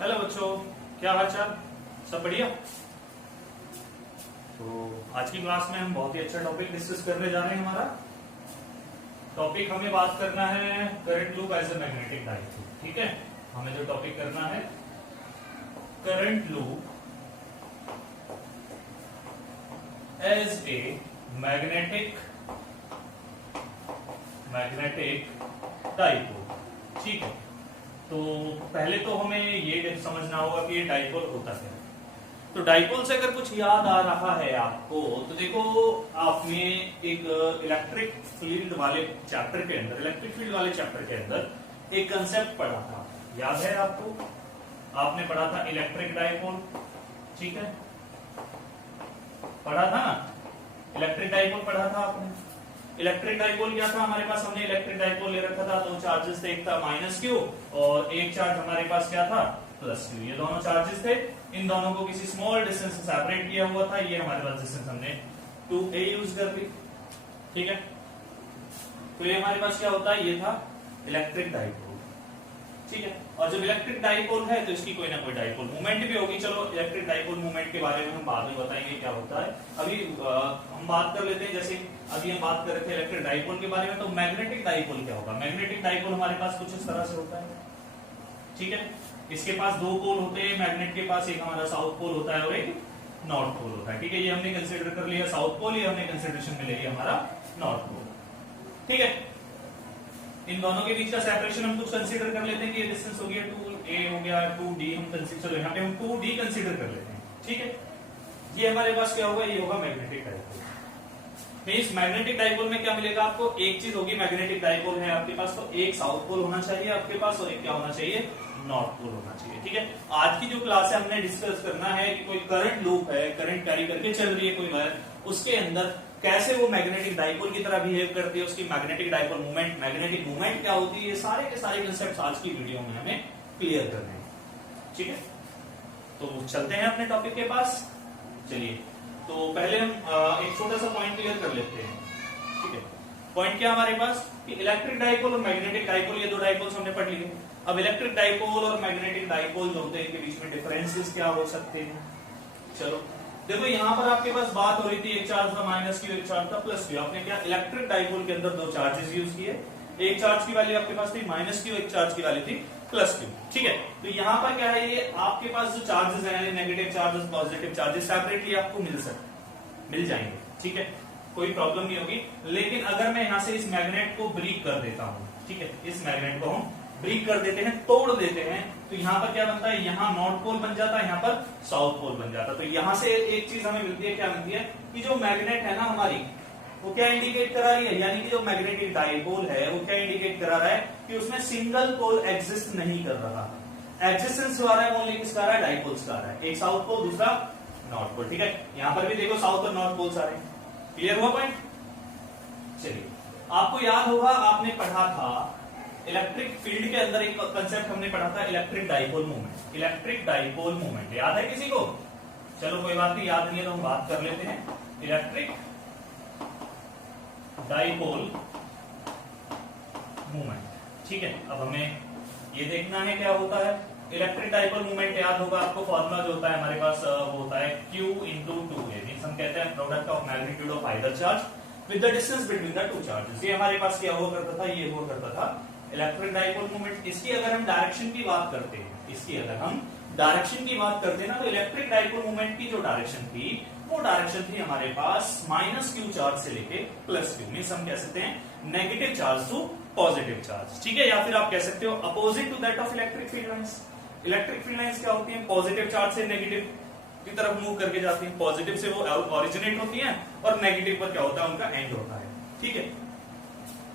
Hello बच्चों, क्या हाल चाल? सब बढ़िया। तो आज की क्लास में हम बहुत ही अच्छा टॉपिक डिस्कस करने जा रहे हैं। हमारा टॉपिक हमें बात करना है current loop as a magnetic dipole. ठीक है, हमें जो टॉपिक करना है current loop as a magnetic dipole. ठीक है, तो पहले तो हमें ये समझना होगा कि ये डाइपोल होता क्या है। तो डाइपोल से अगर कुछ याद आ रहा है आपको, तो देखो आपने एक इलेक्ट्रिक फील्ड वाले चैप्टर के अंदर एक कंसेप्ट पढ़ा था, याद है आपको? आपने पढ़ा था इलेक्ट्रिक डाइपोल। ठीक है, पढ़ा था ना, इलेक्ट्रिक डाइपोल पढ़ा था आपने। इलेक्ट्रिक डाइपोल क्या था हमारे पास? हमने इलेक्ट्रिक डाइपोल ले रखा था, दो चार्जेस थे, एक था माइनस क्यू और एक चार्ज हमारे पास क्या था? Plus Q. ये दोनों चार्जेस थे, इन दोनों को किसी स्मॉल डिस्टेंस से सेपरेट किया हुआ था। ये हमारे पास डिस्टेंस हमने 2a यूज कर ली। ठीक है, तो ये हमारे पास क्या होता है? ये था इलेक्ट्रिक डाइपोल। ठीक है, और जब इलेक्ट्रिक डाइपोल है तो इसकी कोई ना कोई डाइपोल मूवमेंट भी होगी। चलो इलेक्ट्रिक डाइपोल मूवमेंट के बारे में हम बाद में बताएंगे क्या होता है। अभी हम बात कर लेते हैं, जैसे अभी हम बात कर रहे थे इलेक्ट्रिक डाइपोल के बारे में, तो मैग्नेटिक डाइपोल क्या होगा? मैग्नेटिक डाइपोल हमारे पास कुछ इस तरह से होता है। ठीक है, इसके पास दो पोल होते हैं मैग्नेट के पास, एक हमारा साउथ पोल होता है और एक नॉर्थ पोल होता है। ठीक है, ये हमने कंसिडर कर लिया साउथ पोल, ये हमने कंसिडरेशन में ले लिया हमारा नॉर्थ पोल। ठीक है, इन दोनों के बीच का सेपरेशन हम कुछ कंसीडर कर लेते हैं कि ये डिस्टेंस हो गया 2a हो गया 2d। हम कंसीडर, चलो यहाँ पे हम 2d कंसीडर कर लेते हैं। ठीक है, ये हमारे पास क्या होगा? ये होगा magnetic dipole. Means magnetic dipole में क्या मिलेगा आपको? एक चीज होगी, मैग्नेटिक डाइपोल है आपके पास तो एक साउथ पोल होना चाहिए आपके पास और एक क्या होना चाहिए? नॉर्थ पोल होना चाहिए। ठीक है, आज की जो क्लास है हमने डिस्कस करना है कि कोई करंट लूप है, करंट कैरी करके चल रही है कोई वायर, उसके अंदर कैसे वो मैग्नेटिक डाइपोल की तरह बिहेव करती है, उसकी magnetic dipole movement, magnetic movement क्या होती है, ये सारे के सारे कंसेप्ट आज की वीडियो में हमें क्लियर करने हैं। ठीक है, तो चलते हैं अपने टॉपिक के पास। चलिए, तो पहले हम एक छोटा सा पॉइंट क्लियर कर लेते हैं। ठीक है, पॉइंट क्या हमारे पास कि इलेक्ट्रिक डाइपोल और मैग्नेटिक डाइपोल, ये दो डाइपोल्स हमने पढ़ लिए। अब इलेक्ट्रिक डाइपोल और मैग्नेटिक डाइपोल जो होते हैं, इनके बीच में डिफरेंसेस क्या हो सकते हैं? चलो देखो, यहाँ पर आपके पास बात हो रही थी, एक चार्ज था माइनस क्यू, एक चार्ज था प्लस क्यू। आपने क्या इलेक्ट्रिक डाइपोल के अंदर दो चार्जेस यूज किए, एक चार्ज की वैल्यू आपके पास थी माइनस क्यू, एक चार्ज की वैल्यू थी प्लस क्यू। ठीक है, तो यहाँ पर क्या है, ये आपके पास जो चार्जेस हैं, negative charges positive charges separately आपको मिल जाएंगे। ठीक है, कोई प्रॉब्लम नहीं होगी। लेकिन अगर मैं यहाँ से इस मैग्नेट को ब्रेक कर देता हूँ, ठीक है, इस मैग्नेट को हम ब्रेक कर देते हैं, तोड़ देते हैं, तो यहाँ पर क्या बनता है? यहाँ नॉर्थ पोल बन जाता है, यहाँ पर साउथ पोल बन जाता है। तो यहाँ से एक चीज हमें मिलती है, क्या मिलती है कि जो मैग्नेट है ना हमारी, वो क्या इंडिकेट करा रही है, यानी कि जो मैग्नेटिक डाइपोल है वो क्या इंडिकेट करा रहा है कि उसमें सिंगल पोल एग्जिस्ट नहीं कर रहा। एग्जिस्टेंस आ रहा है ओनली किसका आ रहा है? डाइपोल्स का आ रहा है, एक साउथ पोल दूसरा नॉर्थ पोल। ठीक है, यहाँ पर भी देखो साउथ और नॉर्थ पोल्स आ रहे हैं। क्लियर हुआ पॉइंट? चलिए, आपको याद होगा आपने पढ़ा था इलेक्ट्रिक फील्ड के अंदर एक कंसेप्ट हमने पढ़ा था, electric dipole movement. Electric dipole movement याद है किसी को? चलो कोई बात नहीं, याद नहीं है तो हम बात कर लेते हैं। Electric dipole movement. ठीक है, अब हमें ये देखना है क्या होता है इलेक्ट्रिक डाइपोल मूवमेंट। याद होगा आपको, फॉर्मूला जो होता है हमारे पास वो होता है Q into 2a। मींस हम कहते हैं product of magnitude of either charge with the distance between the two charges. ये हमारे पास क्या हुआ करता था? ये हुआ करता था इलेक्ट्रिक डाइपोल मूवमेंट। इसकी अगर हम डायरेक्शन की बात करते हैं, ना, तो इलेक्ट्रिक डाइपोल मूवमेंट की जो डायरेक्शन थी वो डायरेक्शन थी हमारे पास माइनस क्यू चार्ज से लेके प्लस क्यू। मींस हम कह सकते हैं negative charge to positive charge. ठीक है, या फिर आप कह सकते हो opposite to that of electric field lines. Electric field lines क्या होती है? पॉजिटिव चार्ज से नेगेटिव की तरफ मूव करके जाती है। पॉजिटिव से वो ओरिजिनेट होती है और नेगेटिव पर क्या होता है? उनका एंड होता है। ठीक है,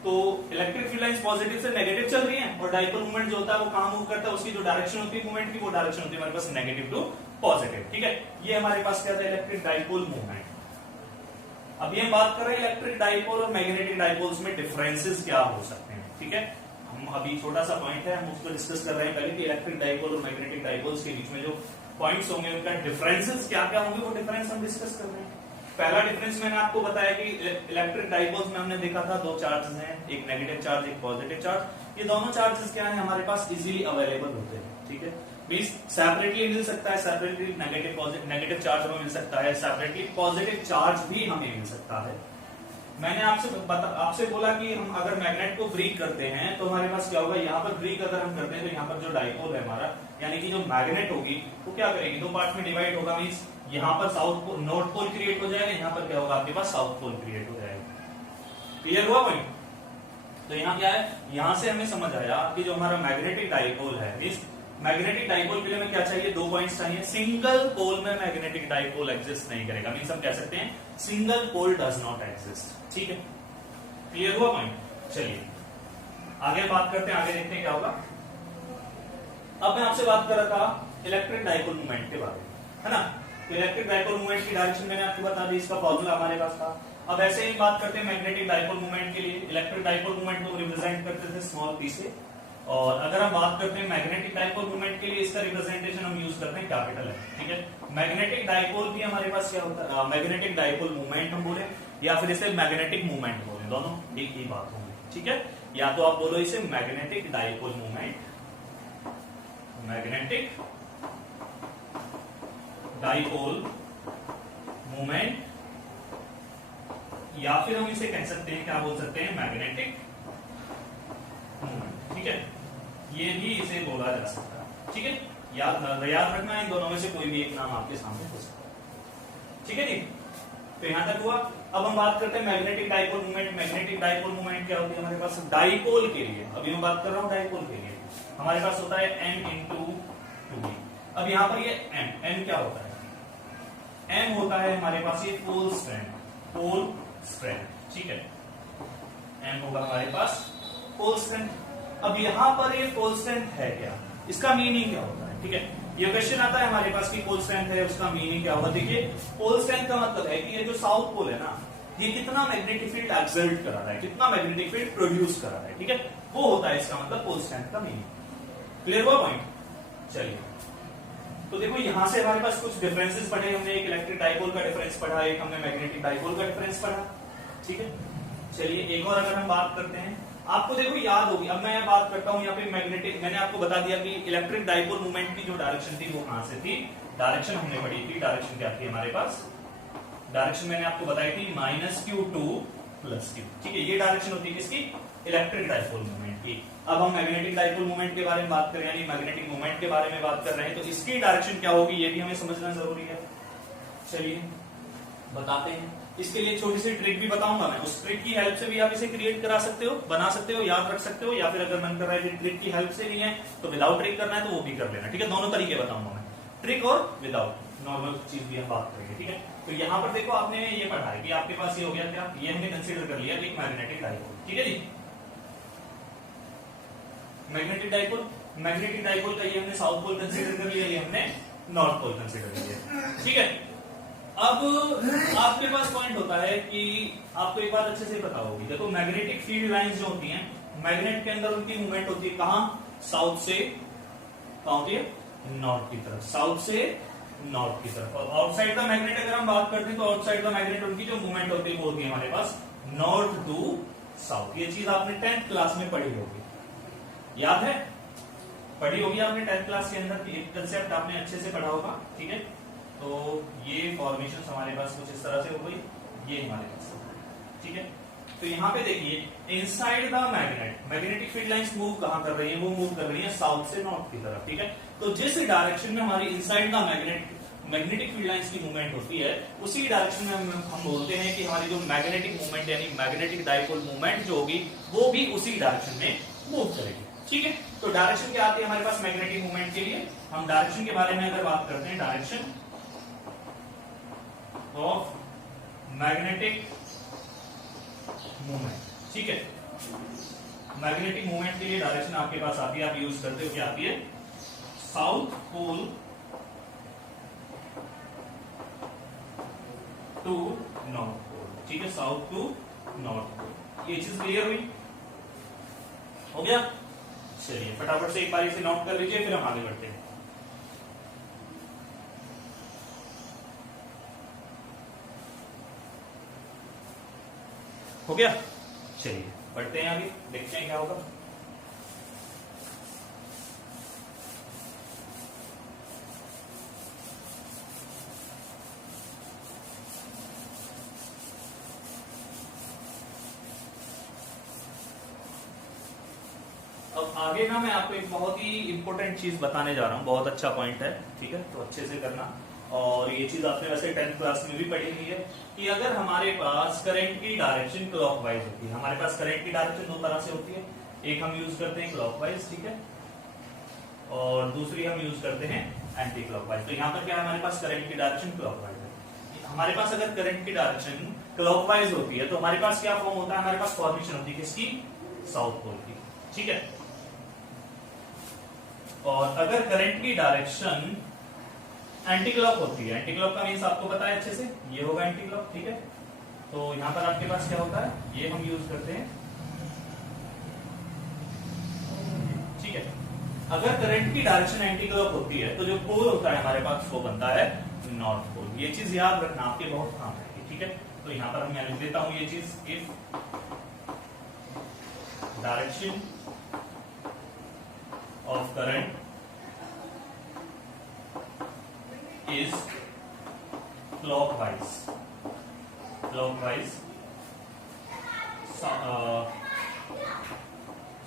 तो इलेक्ट्रिक फील्ड लाइंस पॉजिटिव से नेगेटिव चल रही हैं और डाइपोल मूवमेंट जो होता है वो कहां मूव करता है? उसकी जो डायरेक्शन होती है मूवमेंट की, वो डायरेक्शन होती है हमारे पास नेगेटिव टू पॉजिटिव। ठीक है, ये हमारे पास क्या था? Electric dipole movement. अभी हम बात कर रहे हैं इलेक्ट्रिक डाइपोल और मैग्नेटिक डाइपोल्स में डिफरेंसेस क्या हो सकते हैं। ठीक है, हम अभी छोटा सा पॉइंट है, हम उसको डिस्कस कर रहे हैं पहले कि इलेक्ट्रिक डाइपोल और मैग्नेटिक डाइपोल्स के बीच में जो पॉइंट्स होंगे उनका डिफरेंसेस क्या क्या होंगे, वो डिफरेंस हम डिस्कस कर रहे हैं। पहला डिफरेंस मैंने आपको बताया कि इलेक्ट्रिक डाइपोल्स में हमने देखा था दो चार्जेस हैं, एक नेगेटिव चार्ज एक पॉजिटिव चार्ज। ये दोनों चार्जेस क्या है? हमारे पास इजीली अवेलेबल होते हैं। ठीक है, मींस सेपरेटली मिल सकता है, सेपरेटली नेगेटिव चार्ज हमें मिल सकता है, सेपरेटली पॉजिटिव चार्ज भी हमें मिल सकता है। मैंने आपसे बोला कि हम अगर मैग्नेट को ब्रेक करते हैं तो हमारे पास क्या होगा, यहाँ पर ब्रेक अगर हम करते हैं तो यहाँ पर जो डाइपोल है हमारा, यानी कि जो मैग्नेट होगी वो क्या करेगी, दो पार्ट में डिवाइड होगा। मींस यहाँ पर south pole, north pole create हो जाएगा, यहाँ पर क्या होगा आपके पास साउथ पोल क्रिएट हो जाएगा। क्लियर हुआ पॉइंट? तो यहाँ क्या है, यहाँ से हमें समझ आया कि जो हमारा मैग्नेटिक डाइपोल है, मींस मैग्नेटिक डाइपोल के लिए हमें क्या चाहिए, दो पॉइंट्स चाहिए। सिंगल पोल में मैग्नेटिक डाइपोल एग्जिस्ट नहीं करेगा, मींस हम कह सकते हैं single pole does not exist. ठीक है, क्लियर हुआ पॉइंट? चलिए आगे बात करते हैं, आगे देखते हैं क्या होगा। अब मैं आपसे बात कर रहा था इलेक्ट्रिक डाइपोल मूवमेंट के बारे में, है ना। तो इलेक्ट्रिक डाइपोल मूवमेंट की डायरेक्शन मैंने आपको बता दी, इसका फॉर्मूला हमारे पास था। अब ऐसे ही बात करते हैं मैग्नेटिक डाइपोल मूवमेंट के लिए। इलेक्ट्रिक डाइपोल मूवमेंट को रिप्रेजेंट करते थे स्मॉल पी से, और अगर हम बात करते हैं मैग्नेटिक डाइपोल मूवमेंट के लिए, इसका रिप्रेजेंटेशन हम यूज करते हैं कैपिटल है। ठीक है, मैग्नेटिक डाइपोल भी हमारे पास क्या होता है, मैग्नेटिक डाइपोल मूवमेंट हम बोले या फिर इसे मैग्नेटिक मूवमेंट बोले, दोनों एक ही बात होगी। ठीक है, या तो आप बोलो इसे magnetic dipole movement, magnetic dipole movement, या फिर हम इसे कह सकते हैं, क्या बोल सकते हैं, मैग्नेटिक मूवमेंट। ठीक है, ये भी इसे बोला जा सकता है। ठीक है, याद रखना इन दोनों में से कोई भी एक नाम आपके सामने हो सकता है। ठीक है जी, तो यहां तक हुआ। अब हम बात करते हैं magnetic dipole movement. Magnetic dipole movement क्या होती है हमारे पास, डाइपोल के लिए, अभी मैं बात कर रहा हूं डाइपोल के लिए, हमारे पास होता है m इंटू 2b। अब यहां पर ये m क्या होता है, m होता है हमारे पास ये पोल स्ट्रेंथ। ठीक है, m होगा हमारे पास पोल स्ट्रेंथ। अब यहां पर ये पोल स्ट्रेंथ है क्या, इसका मीनिंग क्या होता है। ठीक है, ये क्वेश्चन आता है हमारे पास कि पोल स्ट्रेंथ है, उसका मीनिंग क्या होगा। देखिए, पोल स्ट्रेंथ का मतलब है कि ये जो साउथ पोल है ना, ये कितना मैग्नेटिक फील्ड एक्सर्ट करा रहा है, कितना मैग्नेटिक फील्ड प्रोड्यूस करा रहा है। ठीक है, वो होता है इसका मतलब पोल स्ट्रेंथ का मीनिंग। क्लियर हुआ पॉइंट? चलिए, तो देखो यहां से हमारे पास कुछ डिफरेंसेस पढ़े हमने, एक इलेक्ट्रिक डाइपोल का डिफरेंस पढ़ा, एक हमने मैग्नेटिक डाइपोल का डिफरेंस पढ़ा। ठीक है, चलिए एक और अगर हम बात करते हैं, आपको देखो याद होगी। अब मैं बात करता हूं यहाँ पे मैग्नेटिक, मैंने आपको बता दिया कि इलेक्ट्रिक डाइपोल मूवमेंट की जो डायरेक्शन थी वो कहां से थी, डायरेक्शन हमने पढ़ी थी। डायरेक्शन क्या थी हमारे पास, डायरेक्शन मैंने आपको बताई थी -q to +q। ठीक है, ये डायरेक्शन होती है किसकी, इलेक्ट्रिक डाइपोल मूवमेंट की। अब हम मैग्नेटिक डाइपोल मूवमेंट के बारे में बात कर रहे हैं, यानी मैग्नेटिक मूवमेंट के बारे में बात कर रहे हैं, तो इसकी डायरेक्शन क्या होगी ये भी हमें समझना जरूरी है। चलिए बताते हैं। इसके लिए छोटी सी ट्रिक भी बताऊंगा मैं, उस ट्रिक की हेल्प से भी आप इसे क्रिएट करा सकते हो, बना सकते हो, याद रख सकते हो, या फिर अगर मन कर रहा है कि ट्रिक की हेल्प से नहीं है तो विदाउट ट्रिक करना है तो वो भी कर लेना। ठीक है, दोनों तरीके बताऊंगा मैं, ट्रिक और विदाउट नॉर्मल चीज भी हम बात करेंगे। ठीक है, तो यहाँ पर देखो आपने ये पढ़ा है कि आपके पास ये हो गया क्या, ये हमने कंसिडर कर लिया एक मैग्नेटिक डाइपोल। ठीक है जी, मैग्नेटिक डाइपोल, मैग्नेटिक डाइपोल का ये हमने साउथ पोल कंसिडर कर लिया, ये हमने नॉर्थ पोल कंसिडर कर लिया। ठीक है, अब आपके पास पॉइंट होता है कि आपको एक बात अच्छे से पता होगी। देखो मैग्नेटिक फील्ड लाइंस जो होती हैं, मैग्नेट के अंदर उनकी मूवमेंट होती है कहां, साउथ से कहां होती है, नॉर्थ की तरफ, साउथ से नॉर्थ की तरफ। और आउटसाइड द मैग्नेट अगर हम बात करते हैं तो आउटसाइड द मैग्नेट उनकी जो मूवमेंट होती है वो होती है हमारे पास नॉर्थ टू साउथ। ये चीज आपने 10th क्लास में पढ़ी होगी, याद है, पढ़ी होगी आपने 10th क्लास के अंदर, एक कंसेप्ट आपने अच्छे से पढ़ा होगा। ठीक है, तो ये फॉर्मेशन हमारे पास कुछ इस तरह से हो गई, ये हमारे पास। ठीक है, तो यहाँ पे देखिए inside the magnet, magnetic field lines move कहां कर रही है, वो मूव कर रही है साउथ से नॉर्थ की तरफ। ठीक है, तो जिस डायरेक्शन में हमारी inside the magnetic field lines की मूवमेंट होती है, उसी डायरेक्शन में हम बोलते हैं कि हमारी जो मैग्नेटिक मूवमेंट यानी मैग्नेटिक डाइपोल मूवमेंट जो होगी वो भी उसी डायरेक्शन में मूव करेगी। ठीक है, तो डायरेक्शन क्या आती है हमारे पास मैग्नेटिक मूवमेंट के लिए, हम डायरेक्शन के बारे में अगर बात करते हैं, डायरेक्शन ऑफ मैग्नेटिक मूवमेंट। ठीक है, मैग्नेटिक मूवमेंट के लिए डायरेक्शन आपके पास आती है, आप यूज करते हो, क्या आती है, south pole to north pole. ठीक है, साउथ टू नॉर्थ पोल, ये चीज क्लियर हुई, हो गया। चलिए फटाफट से एक बार इसे नोट कर लीजिए, फिर हम आगे बढ़ते हैं। हो गया, चलिए बढ़ते हैं आगे, देखते हैं क्या होगा। अब आगे ना मैं आपको एक बहुत ही इंपॉर्टेंट चीज बताने जा रहा हूँ, बहुत अच्छा पॉइंट है, ठीक है, तो अच्छे से करना। और ये चीज आपने वैसे 10th क्लास में भी पढ़ी हुई है कि अगर हमारे पास करंट की डायरेक्शन क्लॉकवाइज होती है, हमारे पास करंट की डायरेक्शन दो तरह से होती है, एक हम यूज करते हैं क्लॉकवाइज, ठीक है, और दूसरी हम यूज करते हैं एंटी क्लॉकवाइज। तो यहाँ पर क्या है, हमारे पास करंट की डायरेक्शन क्लॉकवाइज है। हमारे पास अगर करंट की डायरेक्शन क्लॉकवाइज होती है तो हमारे पास क्या फॉर्म होता है, हमारे पास फॉर्मेशन होती है किसकी, साउथ पोल की, ठीक है। और अगर करंट की डायरेक्शन एंटी क्लॉक होती है, एंटी क्लॉक का मीन्स आपको पता है अच्छे से, ये होगा एंटी क्लॉक, ठीक है। तो यहां पर आपके पास क्या होता है, ये हम यूज करते हैं, ठीक है। अगर करंट की डायरेक्शन एंटी क्लॉक होती है तो जो पोल होता है हमारे पास वो बनता है नॉर्थ पोल। ये चीज याद रखना, आपके बहुत काम है, ठीक है। तो यहां पर मैं लिख देता हूं ये चीज, if direction of current is clockwise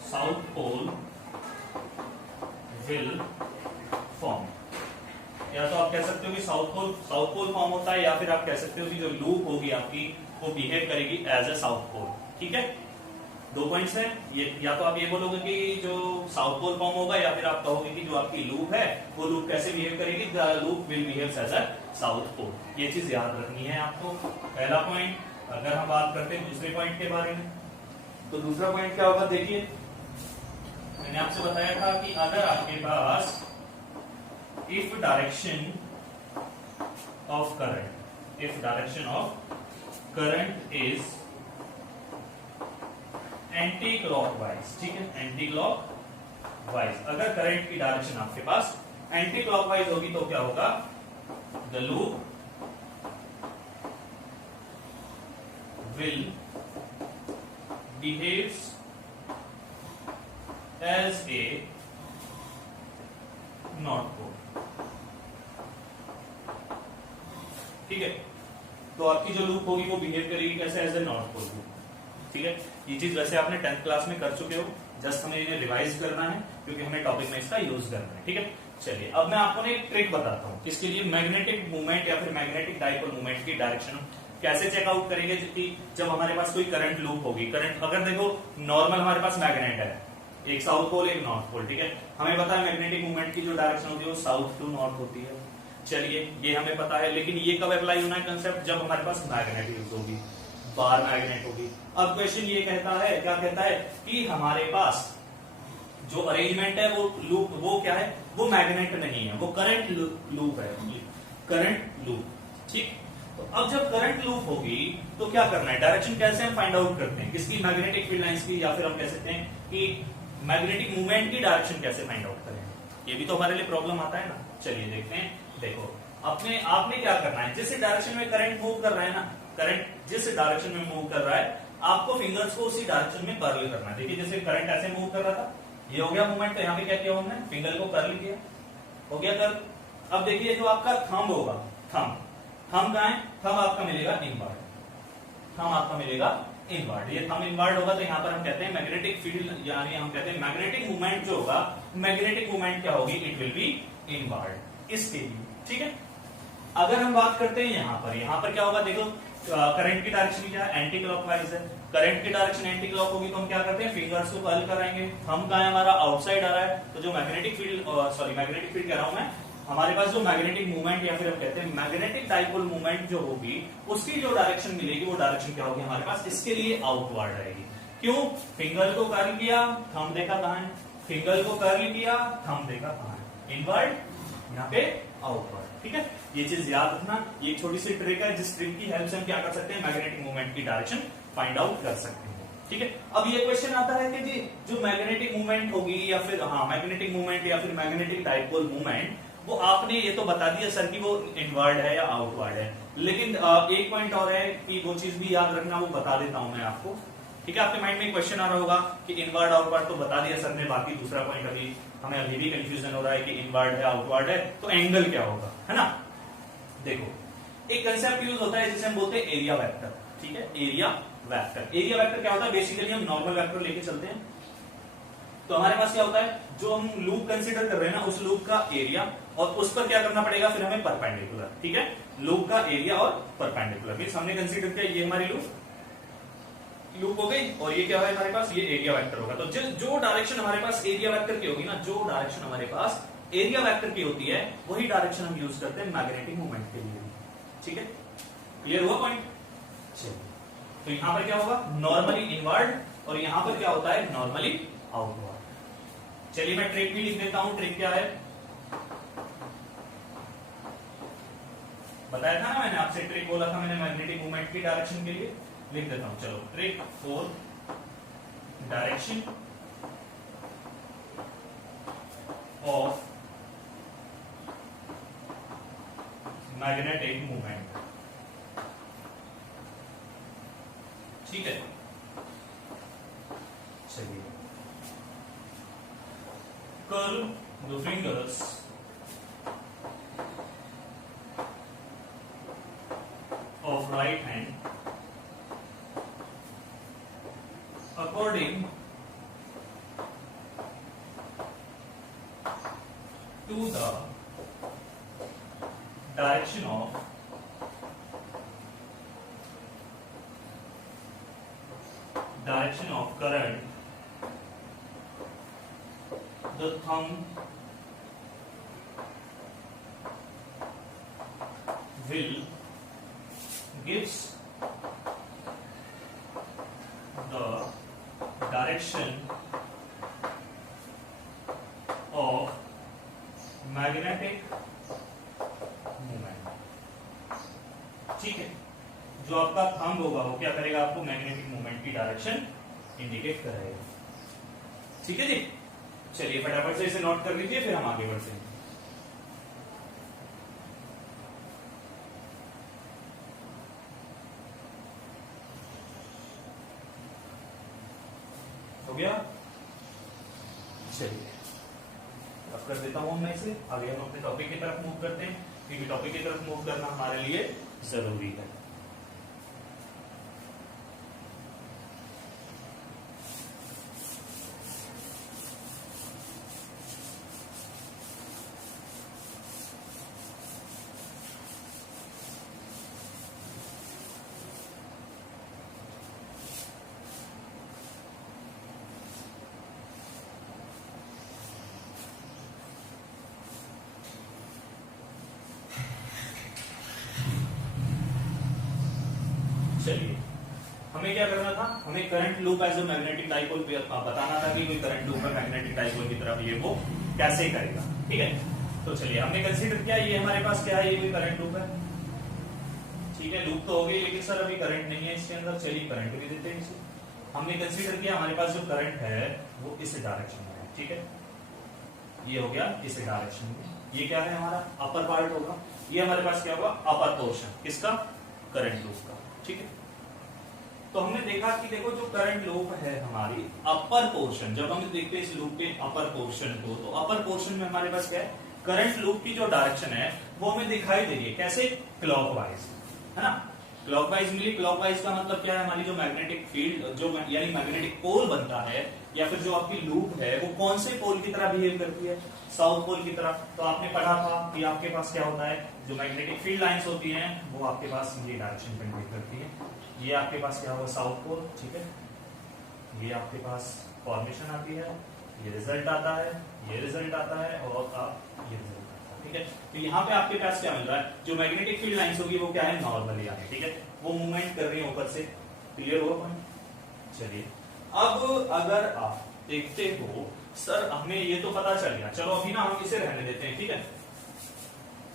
south pole will form। या तो आप कह सकते हो कि साउथ पोल फॉर्म होता है, या फिर आप कह सकते हो कि जो लूप होगी आपकी वो बिहेव करेगी एज ए साउथ पोल, ठीक है। दो पॉइंट्स हैं ये, या तो आप ये बोलोगे कि जो साउथ पोल फॉर्म होगा, या फिर आप कहोगे कि जो आपकी लूप है वो लूप कैसे बिहेव करेगी, the loop will behave as a south pole. ये चीज याद रखनी है आपको, पहला पॉइंट। अगर हम बात करते हैं दूसरे पॉइंट के बारे में, तो दूसरा पॉइंट क्या होगा, देखिए मैंने आपसे बताया था कि अगर आपके पास if direction of current is anticlockwise, ठीक है, एंटी क्लॉकवाइज। अगर करंट की डायरेक्शन आपके पास एंटी क्लॉकवाइज होगी तो क्या होगा, the loop will behaves as a north pole, ठीक है। तो आपकी जो लूप होगी वो बिहेव करेगी कैसे, एज ए नॉर्थ पोल, ठीक है। ये चीज वैसे आपने 10th क्लास में कर चुके हो, जस्ट हमें इन्हें रिवाइज करना है क्योंकि हमें टॉपिक में इसका यूज करना है, ठीक है। चलिए अब मैं आपको एक ट्रिक बताता हूँ, इसके लिए मैग्नेटिक मूवमेंट या फिर मैग्नेटिक डाइपोल मूवमेंट की डायरेक्शन कैसे चेकआउट करेंगे। जब हमारे पास कोई करंट लूप होगी, करंट अगर देखो नॉर्मल हमारे पास मैग्नेट है, एक साउथ पोल एक नॉर्थ पोल, ठीक है। हमें पता है मैग्नेटिक मूवमेंट की जो डायरेक्शन होती है वो साउथ टू नॉर्थ होती है, चलिए ये हमें पता है। लेकिन ये कब अप्लाई होना है कंसेप्ट, जब हमारे पास मैग्नेट यूज होगी, बार मैग्नेट होगी। अब क्वेश्चन ये कहता है, क्या कहता है कि हमारे पास जो अरेंजमेंट है वो लूप, वो क्या है, वो मैग्नेट नहीं है, वो करंट लूप है, करंट लूप, ठीक। तो अब जब करंट लूप होगी तो क्या करना है, डायरेक्शन कैसे हम फाइंड आउट करते हैं, किसकी, मैग्नेटिक फील्ड लाइंस की, या फिर हम कह सकते हैं कि मैग्नेटिक मूवमेंट की डायरेक्शन कैसे फाइंड आउट करें। ये भी तो हमारे लिए प्रॉब्लम आता है ना। चलिए देखते हैं, देखो आपने क्या करना है, जिस डायरेक्शन में करंट मूव कर रहा है ना, करंट जिस डायरेक्शन में मूव कर रहा है, आपको फिंगर्स को उसी डायरेक्शन में कर्ल करना है। देखिए जैसे करंट ऐसे मूव कर रहा था, ये हो गया मूवमेंट, तो यहाँ पे क्या किया हमने, फिंगर को कर्ल किया, हो गया कर्ल। अब देखिए जो आपका थंब होगा, थंब कहाँ है, थंब आपका मिलेगा इनवर्ड, थंब आपका मिलेगा इनवर्ड। ये थंब इनवर्ड होगा तो यहाँ पर हम कहते हैं मैग्नेटिक फील्ड, यानी हम कहते हैं मैग्नेटिक मूवमेंट जो होगा, मैग्नेटिक मूवमेंट क्या होगी, इट विल बी इनवर्ड, इसके लिए, ठीक है। अगर हम बात करते हैं यहाँ पर क्या होगा, देखो करंट की डायरेक्शन क्या है, एंटी क्लॉकवाइज है। करंट की डायरेक्शन एंटी क्लॉक होगी तो हम क्या करते हैं, फिंगर्स को कर्ल कराएंगे। थंब कहाँ है हमारा, आउटसाइड आ रहा है, तो जो मैग्नेटिक फील्ड, मैग्नेटिक फील्ड कह रहा हूं मैं, हमारे पास जो मैग्नेटिक मूवमेंट या फिर हम कहते हैं मैग्नेटिक डाइपोल मूवमेंट जो होगी, उसकी जो डायरेक्शन मिलेगी वो डायरेक्शन क्या होगी हमारे पास, इसके लिए आउटवर्ड रहेगी। क्यों, फिंगर को कर्ल किया, थंब देखा कहाँ है, फिंगर को कर्ल किया, थंब देखा कहाँ है, इनवर्ड, यहाँ पे आउटवर्ड, ठीक है। ये चीज याद रखना, ये छोटी सी ट्रिक है, जिस ट्रिक की हेल्प से हम क्या कर सकते हैं, मैग्नेटिक मूवमेंट की डायरेक्शन फाइंड आउट कर सकते हैं, ठीक है। अब ये क्वेश्चन आता है कि जी जो मैग्नेटिक मूवमेंट होगी या फिर मैग्नेटिक मूवमेंट या फिर मैग्नेटिक डाइपोल मूवमेंट, वो आपने ये तो बता दिया सर कि वो इनवर्ड है या आउटवर्ड है, लेकिन एक पॉइंट और है कि वो चीज भी याद रखना, वो बता देता हूं मैं आपको, ठीक है। आपके माइंड में क्वेश्चन आ रहा होगा कि इनवर्ड आउटवर्ड तो बता दिया सर ने, बाकी दूसरा पॉइंट अभी हमें अभी भी कंफ्यूजन हो रहा है कि इनवर्ड है आउटवर्ड है, तो एंगल क्या होगा, है ना। देखो एक कंसेप्ट यूज होता है जिसे हम बोलते हैं एरिया वेक्टर, ठीक है, एरिया वेक्टर। एरिया वेक्टर क्या होता है, बेसिकली हम नॉर्मल वेक्टर लेके चलते हैं, तो हमारे पास क्या होता है, जो हम लूप कंसीडर कर रहे हैं ना, उस लूप का एरिया और उस पर क्या करना पड़ेगा फिर हमें परपेंडिकुलर, ठीक है, लूप का एरिया और परपेंडिकुलर। मींस हमने कंसीडर किया ये हमारी लूप हो गई और ये क्या है हमारे पास, ये एरिया वेक्टर होगा। तो जो डायरेक्शन हमारे पास एरिया वेक्टर की होगी ना, जो डायरेक्शन हमारे पास एरिया वेक्टर की होती है वही डायरेक्शन हम यूज करते हैं मैग्नेटिक मोमेंट के लिए, ठीक है, क्लियर हुआ पॉइंट। तो यहां पर क्या होगा, नॉर्मली इनवर्ड और यहां पर क्या होता है, नॉर्मली आउटवर्ड। चलिए मैं ट्रिक भी लिख देता हूं, ट्रिक क्या है बताया था ना मैंने आपसे, ट्रिक बोला था मैंने मैग्नेटिक मोमेंट की डायरेक्शन के लिए, लिख देता हूं। चलो, trick for direction of magnetic moment, ठीक है। चलिए, curl the fingers of right hand according to the direction of current. The thumb will gives the direction of magnetic movement, ठीक है। जो आपका थंब होगा वो क्या करेगा, आपको मैग्नेटिक मूवमेंट की डायरेक्शन इंडिकेट करेगा, ठीक है जी। चलिए फटाफट से इसे नोट कर लीजिए, फिर हम आगे बढ़ते हैं। हो गया, चलिए अब कर देता हूं मैं इसे। आगे हम अपने टॉपिक की तरफ मूव करते हैं, क्योंकि टॉपिक की तरफ मूव करना हमारे लिए जरूरी है। चलिए, हमें क्या करना था, हमें current loop as a magnetic dipole बताना था कि कोई करंट लूप है मैग्नेटिक डाइपोल की तरफ, ये वो कैसे करेगा, ठीक है। तो चलिए हमने कंसीडर किया ये हमारे पास क्या है, ये कोई करंट लूप है, ठीक है। लूप तो हो गई, लेकिन सर अभी करंट नहीं है इसके अंदर, चलिए करंट भी देते हैं इसे। हमने कंसीडर किया हमारे पास जो करंट है वो इस डायरेक्शन में है, ठीक है, ये हो गया इस डायरेक्शन में। ये क्या है हमारा अपर पार्ट होगा, ये हमारे पास क्या होगा, अपर पोर्शन किसका, करंट लूप का, ठीक है। तो हमने देखा कि देखो जो करंट लूप है हमारी अपर पोर्शन, जब हम देखते हैं इस लूप के अपर पोर्शन को, तो अपर पोर्शन में हमारे पास क्या है, करंट लूप की जो डायरेक्शन है वो हमें दिखाई दे रही है, कैसे, क्लॉकवाइज, है ना। क्लॉकवाइज मिली, क्लॉकवाइज का मतलब क्या है, हमारी जो मैग्नेटिक फील्ड जो यानी मैग्नेटिक पोल बनता है, या फिर जो आपकी लूप है वो कौन से पोल की तरह बिहेव करती है, साउथ पोल की तरह। तो आपने पढ़ा था कि आपके पास क्या होता है, जो मैग्नेटिक फील्ड लाइंस होती हैं वो आपके पास ये डायरेक्शन में इंडिकेट करती है। ये आपके पास क्या होगा, साउथ पोल, ठीक है, ये आपके पास फॉर्मेशन आती है, ये रिजल्ट आता है, ये रिजल्ट आता है और आप ये रिजल्ट आता है, ठीक है। तो यहाँ पे आपके पास क्या मिल रहा है, जो मैग्नेटिक फील्ड लाइंस होगी वो क्या है, नॉर्मली आ रही है, ठीक है, वो मूवमेंट कर रही है ऊपर से, क्लियर हुआ पॉइंट। चलिए अब अगर आप देखते हो सर हमें ये तो पता चल गया, चलो अभी ना हम इसे रहने देते हैं, ठीक है,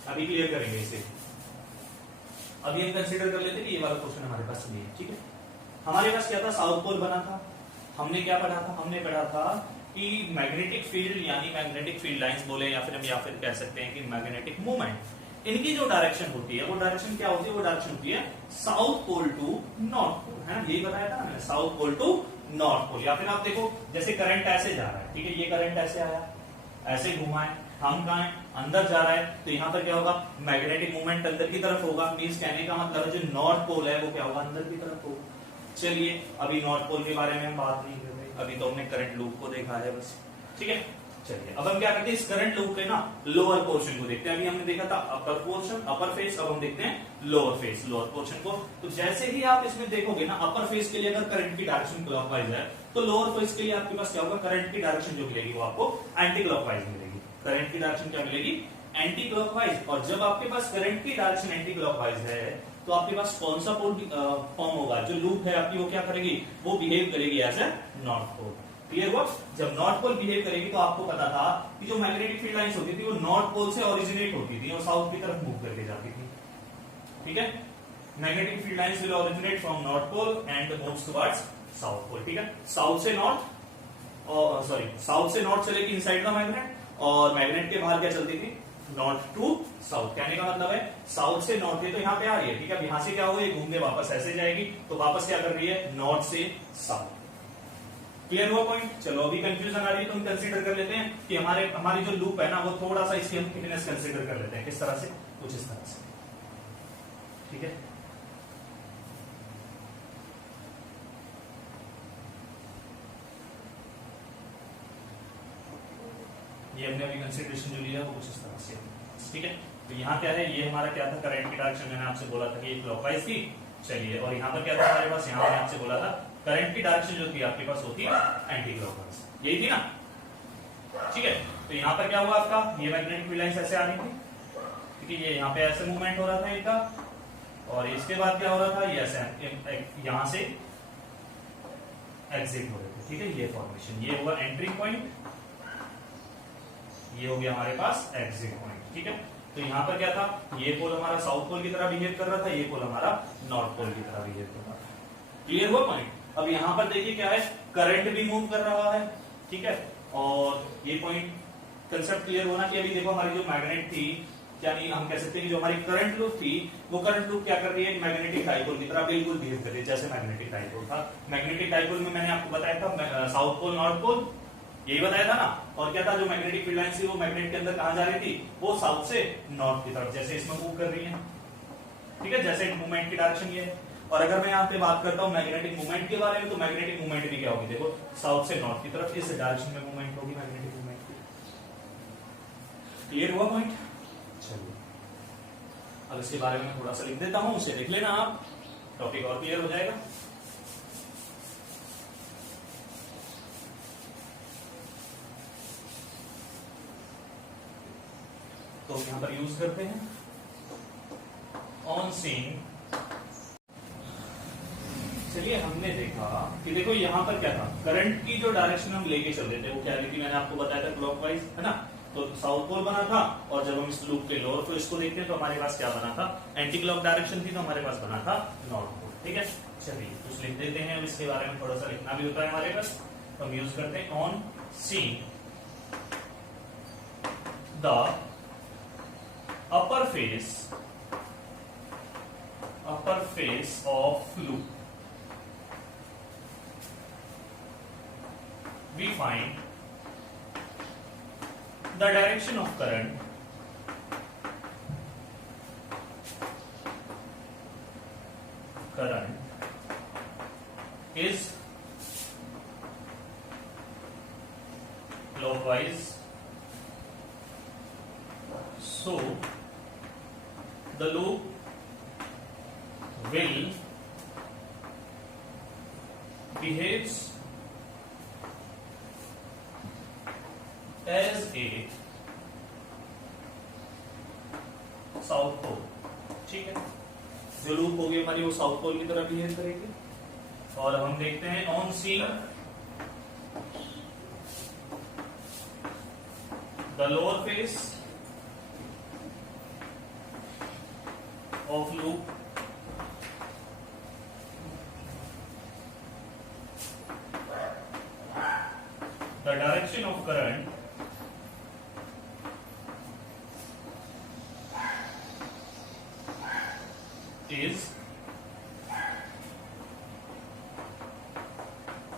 अभी क्लियर करेंगे इसे। अभी हम कंसीडर कर लेते हैं कि ये वाला क्वेश्चन हमारे पास नहीं है, ठीक है। हमारे पास क्या था, साउथ पोल बना था, हमने क्या पढ़ा था, हमने पढ़ा था कि मैग्नेटिक फील्ड यानी मैग्नेटिक फील्ड लाइंस बोले या फिर कह सकते हैं कि मैग्नेटिक मूवमेंट, इनकी जो डायरेक्शन होती है वो डायरेक्शन क्या होती है, वो डायरेक्शन होती है south pole to north pole, है ना, यही बताया था मैंने, south pole to north pole. या फिर आप देखो जैसे करंट ऐसे जा रहा है, ठीक है, ये करंट ऐसे आया, ऐसे घुमा है, हम कहां है, अंदर जा रहा है, तो यहाँ पर क्या होगा, मैग्नेटिक मूवमेंट अंदर की तरफ होगा, मींस कहने का मतलब जो नॉर्थ पोल है वो क्या होगा, अंदर की तरफ होगा। चलिए अभी नॉर्थ पोल के बारे में हम बात नहीं कर रहे, अभी तो हमने करंट लूप को देखा है बस, ठीक है। चलिए अब हम क्या करते हैं, इस करंट लूप के ना लोअर पोर्शन को देखते हैं। अभी हमने देखा था अपर पोर्शन, अपर फेस, अब हम देखते हैं लोअर फेस, लोअर पोर्शन को। तो जैसे ही आप इसमें देखोगे ना, अपर फेस के लिए अगर करंट की डायरेक्शन क्लॉकवाइज है, तो लोअर फेस के लिए आपके पास क्या होगा, करंट की डायरेक्शन जो मिलेगी वो आपको एंटी क्लॉकवाइज मिलेगी। करंट की डायरेक्शन क्या मिलेगी, एंटी क्लॉकवाइज। और जब आपके पास करंट की डायरेक्शन एंटी क्लॉकवाइज है, तो आपके पास कौन सा पोल फॉर्म होगा, जो लूप है आपकी वो क्या करेगी, वो बिहेव करेगी as a north pole. Clear हुआ। जब नॉर्थ पोल बिहेव करेगी तो आपको पता था कि जो मैग्नेटिक फील्ड लाइंस होती थी वो नॉर्थ पोल से ओरिजिनेट होती थी और साउथ की तरफ मूव करके जाती थी, ठीक है। Magnetic field lines will originate from north pole and moves towards south pole, ठीक है। साउथ से नॉर्थ, और सॉरी साउथ से नॉर्थ चलेगी इनसाइड द मैग्नेट, और मैग्नेट के बाहर क्या चलती थी, नॉर्थ टू साउथ। कहने का मतलब है साउथ से नॉर्थ है तो यहाँ पे आ रही है, ठीक है। यहाँ से क्या होगा, ये घूम के वापस ऐसे जाएगी, तो वापस क्या कर रही है, नॉर्थ से साउथ। क्लियर हुआ पॉइंट। चलो अभी कंफ्यूजन आ रही है तो हम कंसीडर कर लेते हैं कि हमारी जो लूप है ना, वो थोड़ा सा इसकी हम थिकनेस कंसीडर कर लेते हैं। किस तरह से, कुछ इस तरह से, ठीक है। ये हमने अभी कंसीडरेशन जो लिया वो कुछ इस तरह से, ठीक है। तो यहाँ क्या है, ये हमारा क्या था, करंट की डायरेक्शन मैंने आपसे बोला था कि ये क्लॉकवाइज थी। चलिए, और यहाँ पर क्या था हमारे पास, यहाँ मैंने आपसे बोला था करंट की डायरेक्शन जो थी आपके पास होती है एंटी क्लॉकवाइज, यही थी ना, ठीक है। तो यहाँ पर क्या हुआ आपका, ये मैग्नेटिक फील्ड लाइंस ऐसे आ रही थी, ठीक है। ये यहाँ पे ऐसे मूवमेंट हो रहा था इनका, और इसके बाद क्या हो रहा था, ये ऐसे यहाँ से एग्जिट हो रहे थे, ठीक है। ये फॉर्मेशन, ये हुआ एंट्री पॉइंट, ये हो गया हमारे पास एग्जिट पॉइंट, ठीक है। तो यहाँ पर क्या था, ये पोल हमारा साउथ पोल की तरह बिहेव कर रहा था, ये पोल हमारा नॉर्थ पोल की तरह बिहेव कर रहा था। क्लियर हुआ पॉइंट। अब यहाँ पर देखिए क्या है, करंट भी मूव कर रहा है, ठीक है। और ये पॉइंट कंसेप्ट क्लियर होना कि अभी देखो हमारी जो मैग्नेट थी, यानी हम कह सकते हैं कि जो हमारी करंट लूप थी, वो करंट लूप क्या कर रही है, मैग्नेटिक डाइपोल की तरह बिल्कुल बिहेव कर रही है जैसे मैग्नेटिक डाइपोल था। मैग्नेटिक डाइपोल में मैंने आपको बताया था साउथ पोल नॉर्थ पोल, यही बताया था ना। और क्या था, जो मैग्नेटिक फील्ड लाइंस थी वो मैग्नेट के अंदर कहां जा रही थी, वो साउथ से नॉर्थ की तरफ, जैसे इसमें मूव कर रही है, ठीक है। जैसे मूवमेंट की डायरेक्शन ये है। और अगर मैं यहाँ पे बात करता हूँ मैग्नेटिक मूवमेंट के बारे में, तो मैग्नेटिक मूवमेंट भी क्या होगी, देखो साउथ से नॉर्थ की तरफ इस डायरेक्शन में मूवमेंट होगी मैग्नेटिक मूवमेंट की। क्लियर हुआ पॉइंट। चलिए अब इसके बारे में थोड़ा सा लिख देता हूं, उसे देख लेना आप, टॉपिक और क्लियर हो जाएगा। तो यहां पर यूज करते हैं ऑन सीइंग। चलिए हमने देखा कि देखो यहां पर क्या था, करंट की जो डायरेक्शन हम लेके चल रहे थे वो क्या थी, मैंने आपको बताया था क्लॉकवाइज, है ना। तो साउथ पोल बना था, और जब हम इस लूप के लोअर फेस को देखते हैं तो हमारे पास क्या बना था, एंटी क्लॉक डायरेक्शन थी, तो हमारे पास बना था नॉर्थ पोल, ठीक है। चलिए कुछ लिख देते हैं, अब इसके बारे में थोड़ा सा लिखना भी होता है हमारे पास, तो हम यूज करते हैं on seeing the upper face of loop, we find the direction of current is clockwise, so the loop will behaves as a south pole, ठीक है। जो लूप होगी हमारी वो साउथ पोल की तरह बिहेव करेगी। और हम देखते हैं on seeing the lower face of loop the direction of current is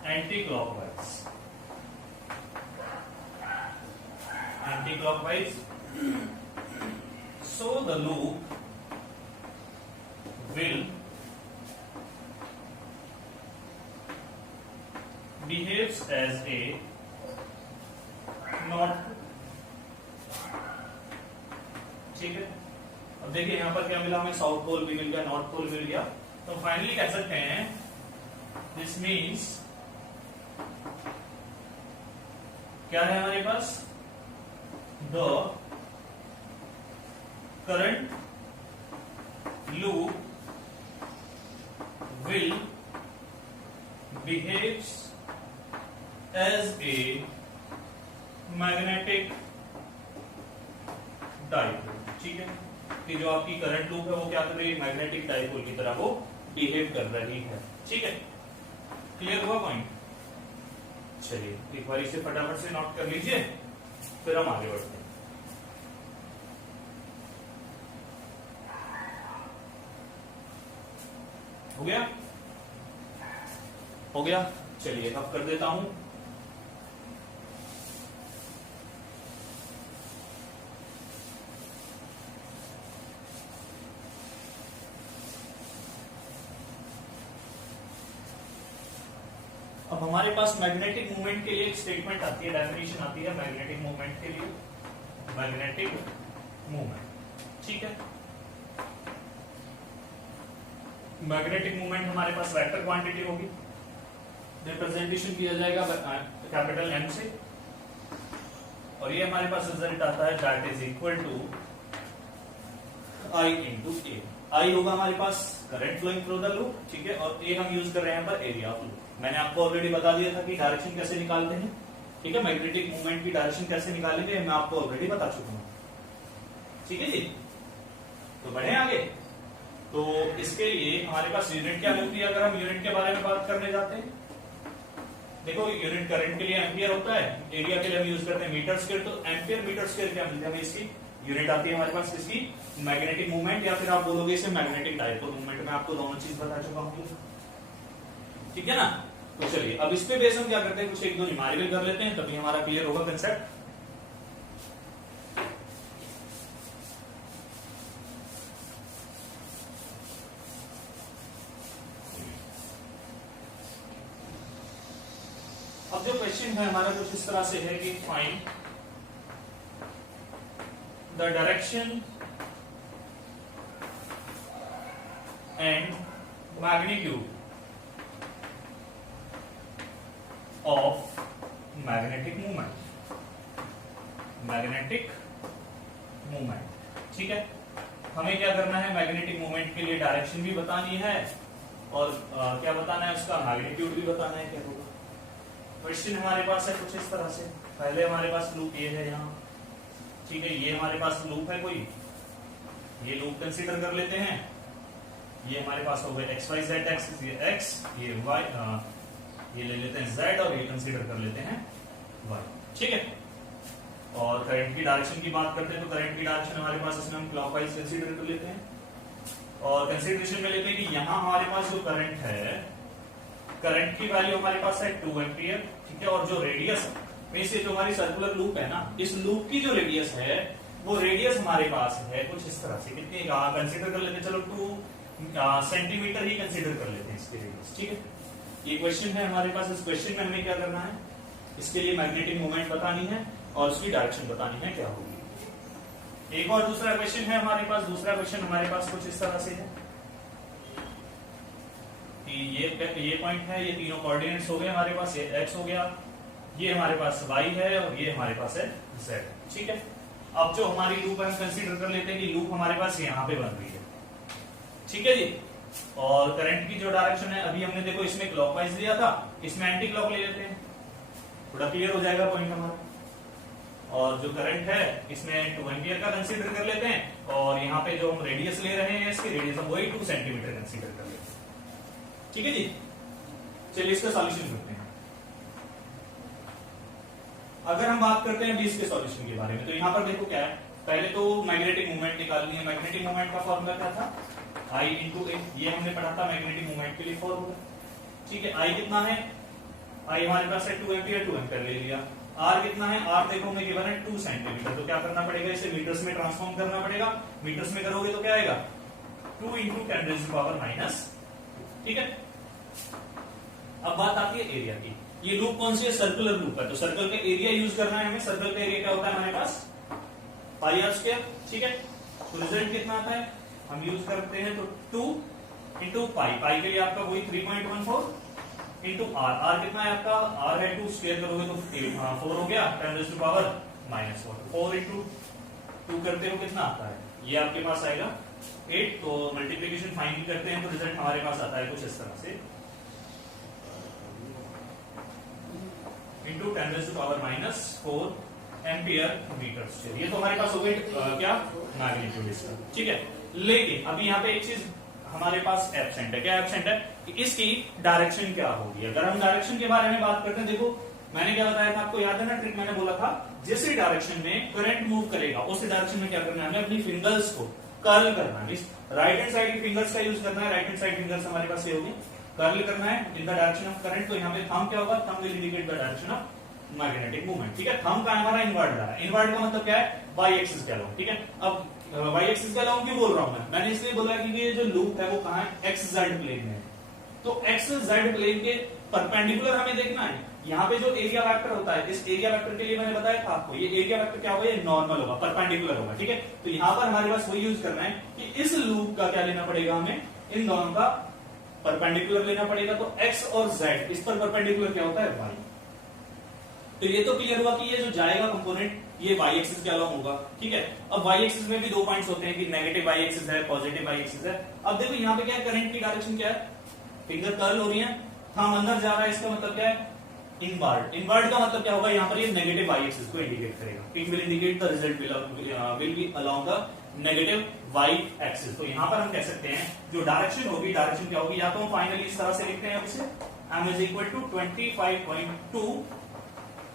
anti-clockwise, so the loop will behaves as a north, ठीक है। अब देखिए यहां पर क्या मिला हमें, साउथ पोल भी मिल गया, नॉर्थ पोल मिल गया, तो फाइनली कह सकते हैं दिस मीन्स क्या है हमारे पास, the current loop will behaves as a magnetic dipole, ठीक है। कि जो आपकी करंट लूप है वो क्या कर रही है, मैग्नेटिक डाइपोल की तरह वो बिहेव कर रही है, ठीक है। क्लियर हुआ पॉइंट? चलिए एक बार इसे फटाफट से नोट कर लीजिए, फिर हम आगे बढ़ते हैं। हो गया? हो गया, चलिए अब कर देता हूं। अब हमारे पास मैग्नेटिक मूवमेंट के लिए एक स्टेटमेंट आती है, डेफिनेशन आती है मैग्नेटिक मूवमेंट के लिए, मैग्नेटिक मूवमेंट, ठीक है। मैग्नेटिक मूवमेंट हमारे पास वेक्टर क्वांटिटी होगी, रिप्रेजेंटेशन किया जाएगा कैपिटल एम से, और ये हमारे पास रिजल्ट आता है that is equal to I into A. I होगा हमारे पास current flowing through the loop, ठीक है, और ए हम यूज कर रहे हैं यहाँ पर एरिया ऑफ लूप। मैंने आपको ऑलरेडी बता दिया था कि डायरेक्शन कैसे निकालते हैं, ठीक है, मैग्नेटिक मूवमेंट की डायरेक्शन कैसे निकालेंगे मैं आपको ऑलरेडी बता चुका हूं, ठीक है जी। तो बढ़े आगे। तो इसके लिए हमारे पास यूनिट क्या होती है, अगर हम यूनिट के बारे में बात करने जाते हैं, देखो यूनिट करंट के लिए एम्पियर होता है, एरिया के लिए हम यूज करते हैं मीटर स्क्वायर, तो एम्पियर मीटर स्क्वायर क्या मिलता है हमें, इसकी यूनिट आती है हमारे पास इसकी मैग्नेटिक मूवमेंट, या फिर आप बोलोगे इसे मैग्नेटिक डाइपोल मूवमेंट। मैं आपको दोनों चीज बता चुका हूं, ठीक है ना। तो चलिए अब इस पे बेस हम क्या करते हैं, कुछ एक दो न्यूमेरिकल कर लेते हैं, तभी हमारा क्लियर होगा कंसेप्ट। अब जो क्वेश्चन है हमारा कुछ इस तरह से है कि find the direction and magnitude of magnetic movement, magnetic movement, ठीक है। हमें क्या करना है, मैग्नेटिक मूवमेंट के लिए डायरेक्शन भी बतानी है, और क्या बताना है, उसका मैग्नीट्यूड भी बताना है क्या होगा। क्वेश्चन हमारे पास है कुछ इस तरह से, पहले हमारे पास लूप ये है यहाँ, ठीक है, ये हमारे पास लूप है कोई, ये लूप कंसीडर कर लेते हैं, ये हमारे पास हो गए एक्स वाई जेड एक्सिस, ये एक्स, ये वाई, ये ले लेते हैं z, और ये कंसीडर कर लेते हैं y, ठीक है। और करंट की डायरेक्शन की बात करते हैं, तो करंट की डायरेक्शन हमारे पास इसमें हम क्लॉकवाइज कंसीडर कर लेते हैं, और कंसीडरेशन में लेते हैं कि यहाँ हमारे पास जो करंट है, करंट की वैल्यू हमारे पास है 2 एम्पियर, ठीक है, और जो रेडियस में से जो हमारी सर्कुलर लूप है ना, इस लूप की जो रेडियस है वो रेडियस हमारे पास है कुछ इस तरह से, कितनी कंसीडर कर लेते हैं, चलो 2 सेंटीमीटर ही कंसीडर कर लेते हैं इसकी रेडियस, ठीक है। ये क्वेश्चन है हमारे पास, इस क्वेश्चन में हमें क्या करना है, इसके लिए मैग्नेटिक मूवमेंट बतानी है और उसकी डायरेक्शन बतानी है क्या होगी। एक और दूसरा क्वेश्चन है हमारे पास, दूसरा क्वेश्चन हमारे पास कुछ इस तरह से है कि ये पॉइंट है, ये तीनों कोऑर्डिनेट्स हो गए हमारे पास, ये x हो गया, ये हमारे पास y है, और ये हमारे पास है z, ठीक है। अब जो हमारी लूप है हम कंसीडर कर लेते हैं कि लूप हमारे पास यहाँ पे बन रही है, ठीक है जी। और करंट की जो डायरेक्शन है, अभी हमने देखो इसमें क्लॉकवाइज लिया था, इसमें एंटी क्लॉक ले लेते हैं, थोड़ा क्लियर हो जाएगा पॉइंट हमारा। और जो करंट है इसमें 2 एम्पियर का कंसीडर कर लेते हैं, और यहाँ पे जो हम रेडियस ले रहे हैं इसकी रेडियस हम वही 2 सेंटीमीटर कंसीडर कर लेते हैं, ठीक है जी। चलिए इसका सॉल्यूशन करते हैं। अगर हम बात करते हैं इसके सॉल्यूशन के बारे में, तो यहाँ पर देखो क्या है, पहले तो मैग्नेटिक मूवमेंट निकालनी है। मैग्नेटिक मूवमेंट का फॉर्मूला क्या था, I इंटू ए, ये हमने पढ़ा था मैग्नेटिक मूवमेंट के लिए फॉर्मूला, ठीक है। I कितना है, I हमारे पास है 2 एम्पियर, 2 एम्पियर ले लिया। R कितना है, R देखो हमें गिवन है 2 सेंटीमीटर, तो क्या करना पड़ेगा, इसे मीटर्स में ट्रांसफॉर्म करना पड़ेगा। मीटर्स में करोगे तो क्या आएगा, 2 इंटू 10⁻⁻, ठीक है। अब बात आती आती है एरिया की। ये लूप कौन सी है, सर्कुलर लूप है, तो सर्कल का एरिया यूज करना है हमें। सर्कल का एरिया क्या होता है हमारे पास, पाई आर स्क्वायर, ठीक है। तो रिजल्ट कितना आता है, हम यूज करते हैं तो 2 इंटू पाई, पाई के लिए आपका वही 3.14 इंटू आर, आर कितना है आपका, आर है 2, स्क्वायर करोगे तो 4 हो गया, 10⁻⁻⁴, 4 इंटू 2 करते हो कितना आता है, ये आपके पास आएगा 8। तो मल्टीप्लीकेशन फाइंड करते हैं तो रिजल्ट हमारे पास आता है कुछ इस तरह से, इंटू 10⁻⁻⁴ एम्पियर मीटर स्क्वायर। ये तो हमारे पास हो गई क्या, मैग्नीट्यूड इसका, ठीक है। लेकिन अभी यहाँ पे एक चीज हमारे पास एब्सेंट है, क्या एब्सेंट है, कि इसकी डायरेक्शन क्या होगी। अगर हम डायरेक्शन के बारे में बात करते हैं, देखो मैंने क्या बताया था आपको, याद है ना ट्रिक, मैंने बोला था जिस डायरेक्शन में करंट मूव करेगा उस डायरेक्शन में क्या करना है, हमें अपनी फिंगर्स को कर्ल करना है। राइट हैंड साइड की फिंगर्स का यूज करना है, राइट हैंड साइड फिंगर्स हमारे पास ये होगी, कर्ल करना है in the direction of current. तो यहाँ पे थंब क्या होगा, thumb will indicate the direction of magnetic movement, ठीक है। थंब का हमारा इनवर्ट रहा है, इनवर्ट का मतलब क्या है, वाई एक्सिस के अलोंग, ठीक है। अब वाई एक्सिस के अलोंग क्यों बोल रहा हूं मैंने इसलिए बोला कि ये जो लूप है वो कहां है, एक्स जेड प्लेन में है। तो एक्स जेड प्लेन के परपेंडिकुलर हमें देखना है। यहाँ पे जो एरिया वेक्टर होता है, इस एरिया वेक्टर के लिए मैंने बताया था आपको, ये एरिया वेक्टर क्या होगा, ये नॉर्मल होगा, परपेंडिकुलर होगा, ठीक है। तो यहाँ पर हमारे पास वही यूज करना है कि इस लूप का क्या लेना पड़ेगा हमें, इन दोनों का परपेंडिकुलर लेना पड़ेगा। तो एक्स और जेड, इस पर परपेंडिकुलर क्या होता है, वाई। तो ये तो क्लियर हुआ कि ये जो जाएगा कंपोनेंट ये वाई एक्सिस के अलोंग होगा, ठीक है। अब वाई एक्सिस में भी 2 पॉइंट्स होते हैं कि नेगेटिव वाई एक्सिस है, पॉजिटिव वाई एक्सिस है। अब देखो यहाँ पे क्या है, करंट की डायरेक्शन क्या है, फिंगर कर्ल हो रही है, थंब अंदर जा रहा है, इसका मतलब क्या है, इनवर्ड। इनवर्ड का मतलब क्या होगा, यहाँ पर ये नेगेटिव वाई एक्सिस को इंडिकेट करेगा, it will indicate the result will be along the negative Y axis. तो यहाँ पर हम कह सकते हैं जो डायरेक्शन होगी, डायरेक्शन क्या होगी, या तो हम फाइनली इस तरह से लिखते हैं इसे, m is equal to 25.2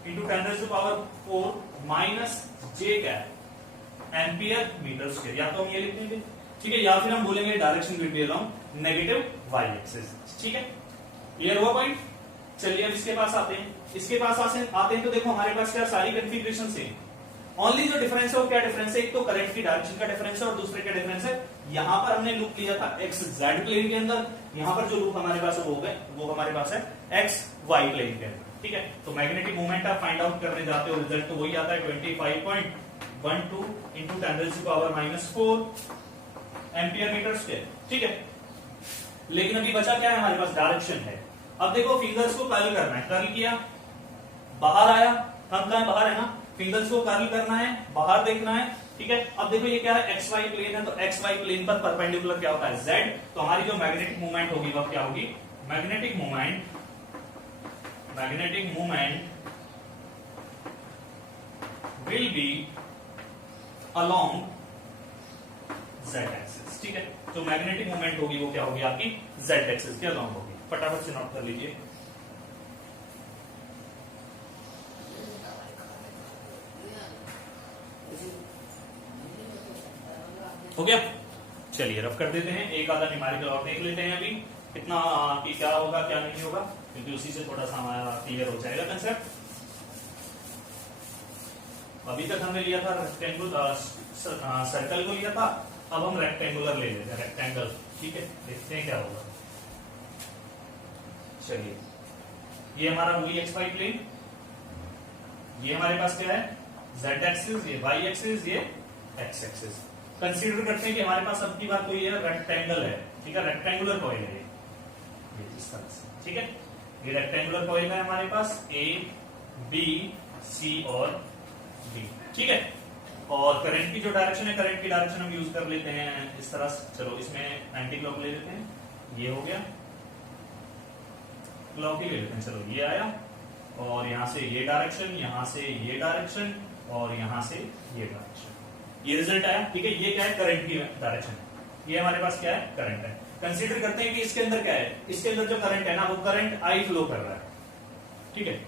into 10⁻⁴ minus j क्या है, एम्पियर मीटर स्क्वायर, या तो हम ये लिख देंगे, ठीक है, या फिर हम बोलेंगे direction will be along negative Y axis, ठीक है। क्लियर हुआ पॉइंट। चलिए अब इसके पास आते हैं, इसके पास आते हैं तो देखो हमारे पास क्या सारी कंफिग्रेशन सेम, ओनली जो डिफरेंस है वो क्या डिफरेंस है, एक तो करंट की डायरेक्शन का डिफरेंस है और दूसरे का डिफरेंस है, यहां पर हमने लूप लिया था एक्स जेड प्लेन के अंदर, यहां पर जो लूप हमारे पास है वो हमारे पास है एक्स वाई प्लेन के अंदर, ठीक है। तो मैग्नेटिक मोमेंट आप फाइंड आउट करने जाते हो, रिजल्ट तो वही आता है 25.12 इंटू 10⁻⁻⁴ एम्पियर मीटर स्क्वायर, ठीक है। लेकिन अभी बचा क्या है हमारे पास, डायरेक्शन है। अब देखो फिंगर्स को कर्ल करना है, कर्ल किया, बाहर आया, थंब कहां बाहर है ना, फिंगर्स को कर्ल करना है, बाहर देखना है, ठीक है। अब देखो ये क्या है, एक्स वाई प्लेन है, तो एक्स वाई प्लेन पर परपेंडिकुलर क्या होता है, जेड। तो हमारी जो मैग्नेटिक मूवमेंट होगी वह क्या होगी, magnetic movement will be along Z axis, ठीक है। तो मैग्नेटिक मूवमेंट होगी वो क्या होगी आपकी, जेड एक्सिस के अलोंग होगी। फटाफट से नोट कर लीजिए, हो गया। चलिए रफ कर देते हैं, एक आधा न्यूमेरिकल और देख लेते हैं अभी कितना कि क्या होगा क्या नहीं होगा, क्योंकि उसी से थोड़ा सा हमारा क्लियर हो जाएगा कंसेप्ट। अभी तक हमने लिया था रेक्टेंगुलर, सर्कल को लिया था, अब हम रेक्टेंगुलर ले लेते हैं, रेक्टेंगल, ठीक है। देखते हैं क्या होगा। चलिए ये हमारा होगी एक्स वाई प्लेन, ये हमारे पास क्या है, जेड एक्सिस, ये वाई एक्सिस, ये एक्स एक्सिस। कंसीडर करते हैं कि हमारे पास अब की बात कोई है, रेक्टेंगल है, ठीक है, रेक्टेंगुलर कॉइल है ये इस तरह से, ठीक है। ये रेक्टेंगुलर कॉइल है हमारे पास, ए बी सी और डी, ठीक है। और करंट की जो डायरेक्शन है, करंट की डायरेक्शन हम यूज कर लेते हैं इस तरह से, चलो इसमें एंटी क्लॉक ले लेते हैं, ये हो गया, क्लॉक ही ले लेते हैं, चलो ये आया, और यहां से ये डायरेक्शन, यहां से ये डायरेक्शन, और यहां से ये डायरेक्शन, ये रिजल्ट आया, ठीक है। ये क्या है, करंट की डायरेक्शन, ये हमारे पास क्या है, करंट है। कंसीडर करते हैं कि इसके अंदर क्या है, इसके अंदर जो करंट है ना, वो करंट आई फ्लो कर रहा है, ठीक है।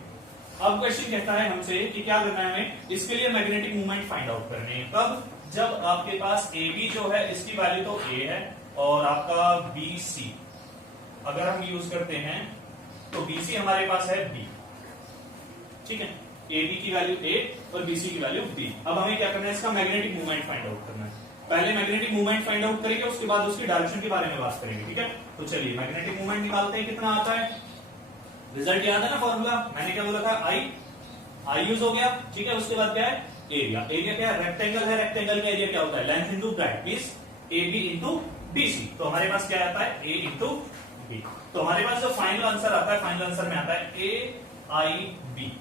अब क्वेश्चन कहता है हमसे कि क्या करना है हमें, इसके लिए मैग्नेटिक मूवमेंट फाइंड आउट करनी है। कब, जब आपके पास ए बी जो है इसकी वैल्यू तो ए है, और आपका बी सी अगर हम यूज करते हैं तो बी सी हमारे पास है बी, ठीक है। ए बी की वैल्यू ए और बी सी की वैल्यू बी। अब हमें क्या करना है, इसका मैग्नेटिक मूवमेंट फाइंड आउट करना है। पहले मैग्नेटिक मूवमेंट फाइंड आउट करेंगे, उसके बाद उसकी डायरेक्शन के बारे में बात करेंगे, ठीक है। तो चलिए मैग्नेटिक मूवमेंट निकालते हैं, कितना आता है, रिजल्ट याद है ना फॉर्मूला, मैंने क्या बोला था, आई यूज हो गया, ठीक है। उसके बाद क्या है, एरिया। एरिया क्या है, रेक्टेंगल है, रेक्टेंगल का एरिया क्या होता है, length into breadth, means A B into BC. तो हमारे पास क्या आता है, ए इंटू बी। तो हमारे पास जो फाइनल आंसर आता है, फाइनल आंसर में आता है A I B,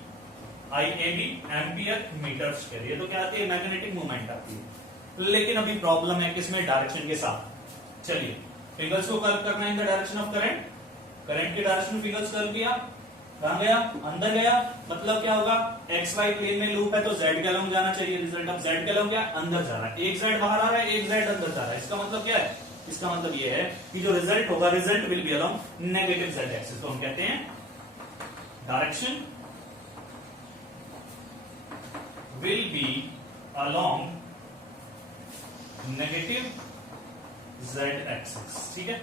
I A B ampere metre square. ये तो क्या आती है, मैग्नेटिक मूवमेंट आती है। लेकिन अभी प्रॉब्लम है किसमें, डायरेक्शन के साथ। चलिए, फिंगर्स को कर्व करना in the direction of current. Current की डायरेक्शन में फिंगर्स कर्व किया, कहां गया, अंदर गया। मतलब क्या होगा, एक्स वाई प्लेन में लूप है तो जेड के अलॉन्ग जाना चाहिए। रिजल्ट ऑफ जेड के अलॉन्ग क्या, अंदर जा रहा है। एक जेड बाहर आ रहा है, एक जेड अंदर जा रहा है। इसका मतलब क्या है, इसका मतलब ये है कि जो रिजल्ट होगा, result will B along negative Z axis. तो हम कहते हैं direction will B along negative Z axis, ठीक है।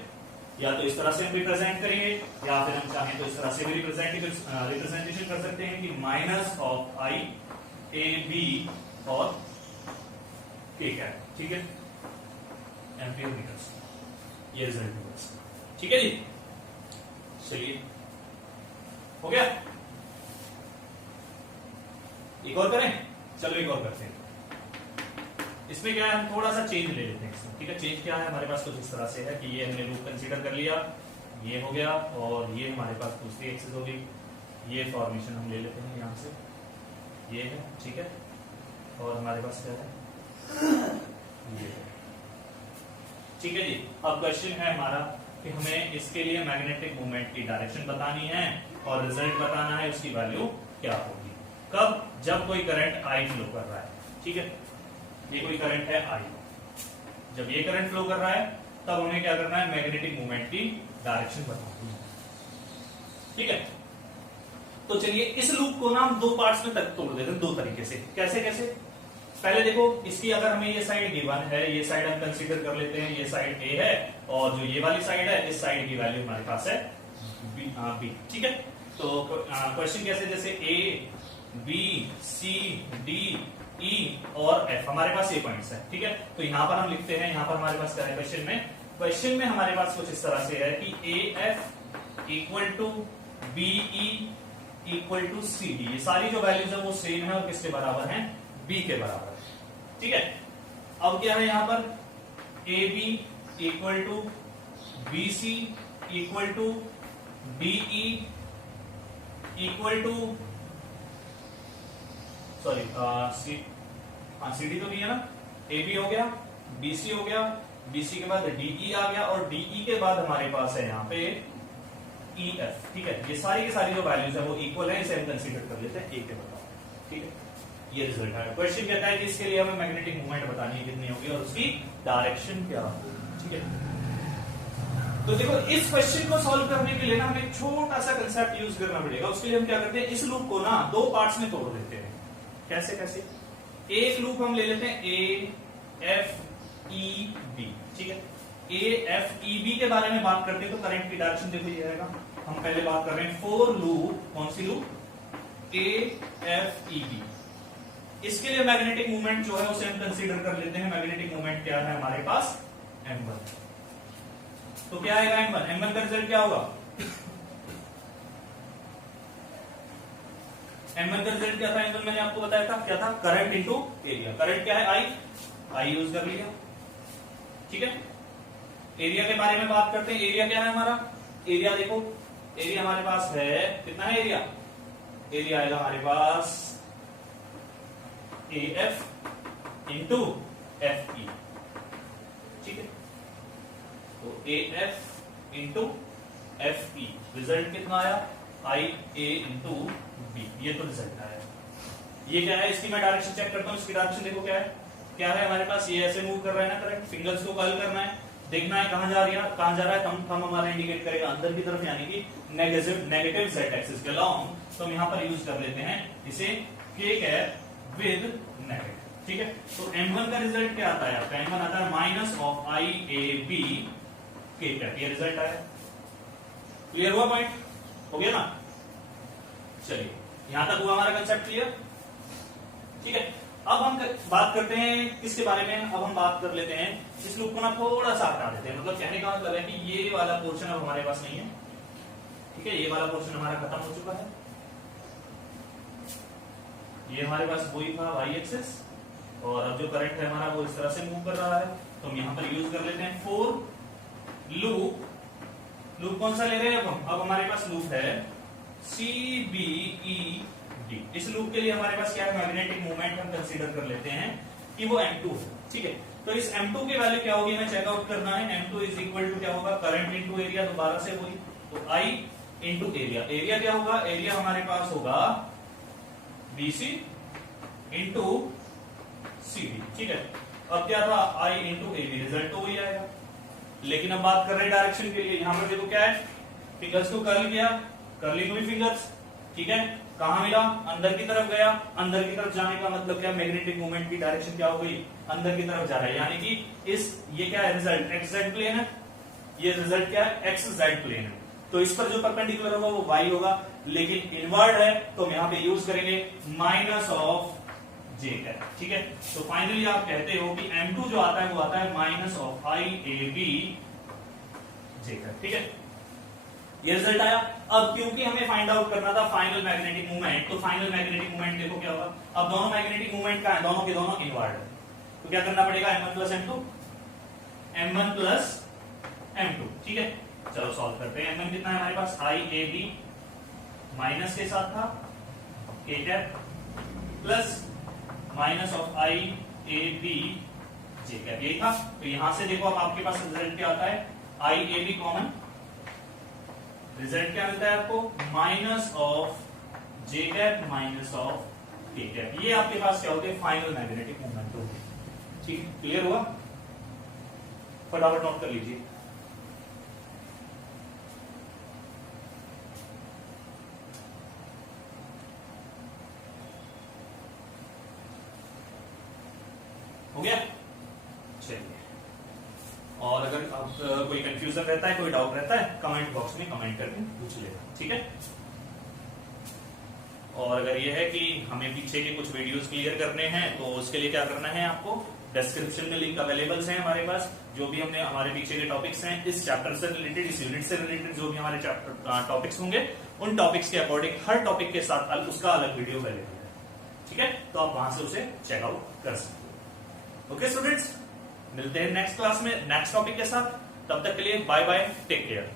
या तो इस तरह से हम रिप्रेजेंट करेंगे, या फिर हम चाहें तो इस तरह से भी रिप्रेजेंटेशन कर सकते हैं कि minus of I A B और के कैप, ठीक है, एम्पियर मीटर्स। ये रिजल्ट होगा, ठीक है जी। चलिए, हो गया। एक और करें, चलो एक और करते हैं। इसमें क्या है, हम थोड़ा सा चेंज ले लेते हैं इसमें, ठीक है। चेंज क्या है, हमारे पास कुछ इस तरह से है कि ये हमने लूप कंसीडर कर लिया, ये हो गया, और ये हमारे पास दूसरी एक्सिस हो गई। ये फॉर्मेशन हम ले लेते हैं यहां से, ये है, ठीक है। और हमारे पास क्या है, ये है, ठीक है जी। अब क्वेश्चन है हमारा कि हमें इसके लिए मैग्नेटिक मूवमेंट की डायरेक्शन बतानी है और रिजल्ट बताना है, उसकी वैल्यू क्या होगी। कब, जब कोई करंट आई फ्लो कर रहा है, ठीक है। ये कोई करंट है आई, जब ये करंट फ्लो कर रहा है तब हमें क्या करना है, मैग्नेटिक मूवमेंट की डायरेक्शन बतानी है, ठीक है। तो चलिए, इस लूप को ना हम दो पार्ट्स में तक तोड़ देते हैं, दो तरीके से। कैसे कैसे, पहले देखो, इसकी अगर हमें ये साइड गिवन है, ये साइड हम कंसीडर कर लेते हैं, ये साइड ए है, और जो ये वाली साइड है, इस साइड की वैल्यू हमारे पास है बी, ठीक है। तो क्वेश्चन कैसे, जैसे A B C D E और एफ, हमारे पास ये पॉइंट्स है, ठीक है। तो यहां पर हम लिखते हैं, यहां पर हमारे पास क्या है क्वेश्चन में हमारे पास कुछ इस तरह से है कि A F equal to B E equal to C D. ये सारी जो वैल्यूज है वो सेम है और किसके बराबर है, बी के बराबर है, ठीक है। अब क्या है यहां पर, A B equal to B C equal to B E equal to, sorry CD तो नहीं है ना, ए बी हो गया, बीसी हो गया, बीसी के बाद डीई आ गया, और डीई के बाद हमारे पास है यहाँ पे ई एफ, ठीक है। ये सारी की सारी जो वैल्यूज है वो इक्वल है, इसे हम कंसीडर कर लेते हैं ए के बराबर, ठीक है। ये रिजल्ट है। क्वेश्चन कहता है कि इसके लिए हमें मैग्नेटिक मूवमेंट बतानी है कितनी होगी और उसकी डायरेक्शन क्या होगी, ठीक है। तो देखो, इस क्वेश्चन को सॉल्व करने के लिए ना हमें छोटा सा कंसेप्ट यूज करना पड़ेगा। उसके लिए हम क्या करते हैं, इस लूप को ना दो पार्ट्स में तोड़ देते हैं। कैसे कैसे, एक लूप हम ले लेते हैं ए एफ ई बी, ठीक है। ए एफ ई बी के बारे में बात करते हैं तो करंट की डायरेक्शन देखो ये आएगा। हम पहले बात कर रहे हैं फोर लूप, कौन सी loop, A F E B. इसके लिए मैग्नेटिक मूवमेंट जो है उसे हम कंसीडर कर लेते हैं। मैग्नेटिक मूवमेंट क्या है हमारे पास, m1। तो क्या आएगा m1, m1 का रिजल्ट क्या होगा, m1 का रिजल्ट क्या था, m1 मैंने आपको बताया था क्या था, करंट इनटू एरिया। करंट क्या है, आई यूज कर लिया, ठीक है। एरिया के बारे में बात करते हैं। एरिया क्या है हमारा, एरिया देखो, एरिया हमारे पास है, कितना है एरिया, एरिया आएगा हमारे पास A F into F E, ठीक है। तो A F into F E, result कितना आया, आई ए इंटू बी, ये तो रिजल्ट आया। ये क्या है, इसकी मैं डायरेक्शन चेक करता हूँ। इसकी डायरेक्शन देखो क्या है हमारे पास, ये ऐसे मूव कर रहा है ना करंट, फिंगर्स को कर्ल करना है, देखना है कहां जा रहा है, थंब हमारा इंडिकेट करेगा अंदर की तरफ, यानी कि नेगेटिव जेड एक्सिस के लॉन्ग। तो हम यहां पर यूज कर लेते हैं इसे के कैप विद नेगेटिव, ठीक है। तो m1 का रिजल्ट क्या आता है, आपका m1 आता है minus of I A B K cap, ये रिजल्ट आया। क्लियर हुआ पॉइंट, हो गया ना। चलिए, यहां तक हुआ हमारा कंसेप्ट क्लियर, ठीक है। अब हम बात करते हैं किसके बारे में, अब हम बात कर लेते हैं, इस लूप को ना थोड़ा सा हटा देते हैं। मतलब कहने का मतलब है कि ये वाला पोर्शन अब हमारे पास नहीं है, ठीक है, ये वाला पोर्शन हमारा खत्म हो चुका है। ये हमारे पास वही था y एक्सिस, और अब जो करंट है हमारा वो इस तरह से मूव कर रहा है, तो हम यहाँ पर यूज कर लेते हैं फॉर लूप। लूप कौन सा ले रहे हैं अब हमारे पास लूप है CBED। इस लूप के लिए हमारे पास क्या है, मैग्नेटिक मोमेंट हम कंसीडर कर लेते हैं कि वो M2 है। ठीक है, तो इस M2 की वैल्यू क्या होगी, हमें चेकआउट करना है। M2 इज इक्वल टू क्या होगा, करंट इंटू एरिया, दोबारा से वही, तो I इंटू एरिया। एरिया क्या होगा, एरिया हमारे पास होगा BC इंटू CD। ठीक है, अब क्या था, I इंटू AB, रिजल्ट तो वही आएगा। लेकिन अब बात कर रहे हैं डायरेक्शन के लिए, यहां पर देखो क्या है, फिंगर्स को कर्ल किया, कर्लिंग हुई फिंगर्स। ठीक है, कहां मिला, अंदर की तरफ गया। अंदर की तरफ जाने का मतलब क्या, मैग्नेटिक मोमेंट की डायरेक्शन क्या हो गई, अंदर की तरफ जा रहा है, यानी कि इस ये क्या है, रिजल्ट XZ प्लेन है, ये रिजल्ट क्या है, XZ प्लेन है। तो इस पर जो परपेंडिकुलर होगा वो y होगा, लेकिन इनवर्ड है तो हम यहां पे यूज करेंगे माइनस ऑफ j कैप। ठीक है, तो फाइनली आप कहते हो कि M2 जो आता है वो आता है minus of IAB j cap. ठीक है, ये रिजल्ट आया। अब क्योंकि हमें फाइंड आउट करना था फाइनल मैग्नेटिक मोमेंट, तो फाइनल मैग्नेटिक मोमेंट देखो क्या होगा, अब दोनों मैग्नेटिक मोमेंट का है, दोनों के दोनों इनवर्ड है, तो क्या करना पड़ेगा, M1 plus M2, M1 plus M2। ठीक है, चलो सॉल्व करते हैं। M1 कितना है हमारे पास, IAB माइनस के साथ था k cap plus minus of IAB j cap, यही था। तो यहां से देखो अब आपके पास रिजल्ट क्या आता है, IAB कॉमन, रिजल्ट क्या मिलता है आपको, minus of j cap minus of k cap. ये आपके पास क्या होते हैं, फाइनल मैग्नेटिक मोमेंट होते हैं। ठीक है, क्लियर हुआ, फटाफट नोट कर लीजिए। हो गया, चलिए। और अगर आप कोई कंफ्यूजन रहता है, कोई डाउट रहता है, कमेंट बॉक्स में कमेंट करके पूछ लेगा। ठीक है, और अगर ये है कि हमें पीछे के कुछ वीडियोस क्लियर करने हैं, तो उसके लिए क्या करना है आपको, डिस्क्रिप्शन में लिंक अवेलेबल है हमारे पास, जो भी हमने हमारे पीछे के टॉपिक्स हैं इस चैप्टर से रिलेटेड, इस यूनिट से रिलेटेड जो भी हमारे चैप्टर टॉपिक्स होंगे, उन टॉपिक्स के अकॉर्डिंग हर टॉपिक के साथ उसका अलग वीडियो अवेलेबल है। ठीक है, तो आप वहां से उसे चेकआउट कर सकते हो। ओके स्टूडेंट्स, मिलते हैं नेक्स्ट क्लास में नेक्स्ट टॉपिक के साथ, तब तक के लिए बाय बाय, टेक केयर।